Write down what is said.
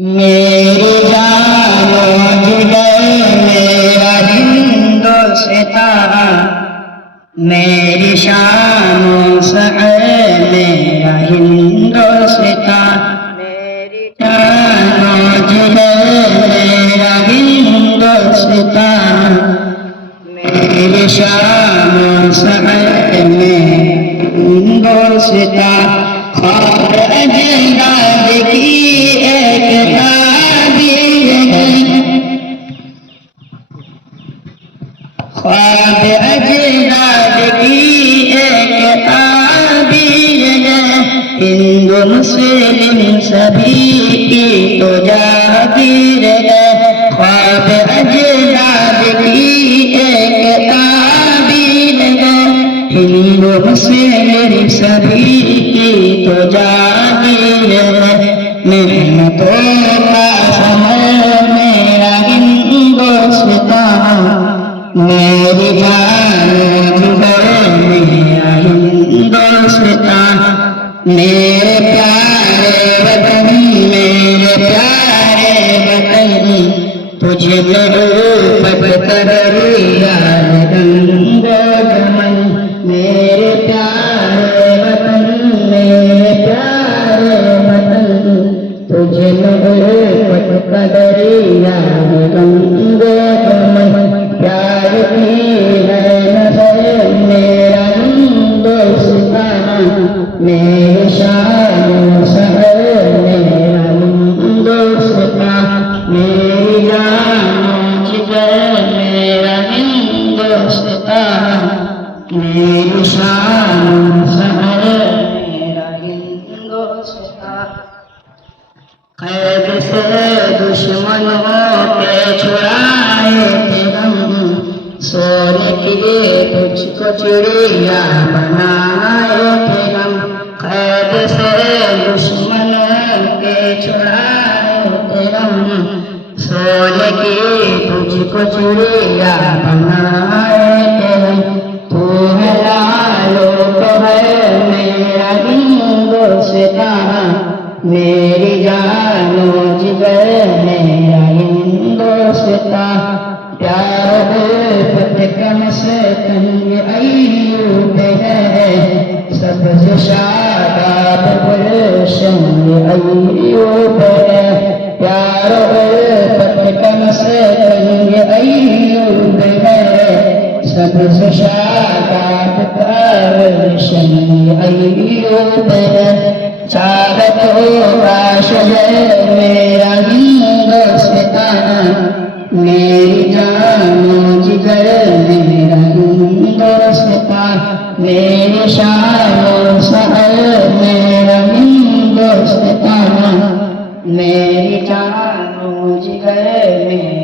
میری جان و جگر میرا ہندوستان، میری شان و سحر میرا ہندوستان، میری جان و جگر میرا ہندوستان، میری شان و سحر میرا ہندوستان، خواب اجداد کی ایک تعبیر ہے، خواب اجداد کی ایک تعبیر ہے، ہندو مسلم سبھی کی تو جاگیر ہے، خواب اجداد کی ایک تعبیر ہے، ہندو مسلم سبھی کی تو جاگیر ہے، محنتوں کا ثمر میرا ہندوستان، میری جان جگر میرا ہندوستان، میرے پیارے وطن میرے پیارے وطن، تجھے محبت کر یار رنگ جمن، میرے پیارے وطن میرے پیارے وطن، تجھے محبت کر یار رنگ جمن، پیار کی ہے نظر میرا ہندوستان، میری شان و سحر میرا ہندوستان، میری جان و جگر میرا ہندوستان، میری شان و سحر میرا ہندوستان، قید سے دشمنوں کے چھڑائے تھے ہم، سونے کے لیے تجھ کو چڑیا بنائے تھے ہم، قید سے دشمنوں کے چھڑائے تھے ہم، سونے کے لیے تجھ کو چڑیا بنائے تھے ہم، تو ہے لالو تو ہے میرا ہندوستان، میری جان و جگر میرا ہندوستان، پیار الفت کا مسکن یہ ایوب ہے، سبز شاداب گلشن یہ ایوب ہے، پیار الفت کا مسکن یہ ایوب ہے، سبز شاداب گلشن یہ ایوب ہے، چاروں کا شہر میرا ہندوستان، میری جان و جگر میرا ہندوستان، میری شان و سحر میرا ہندوستان، میری جان و جگر میرا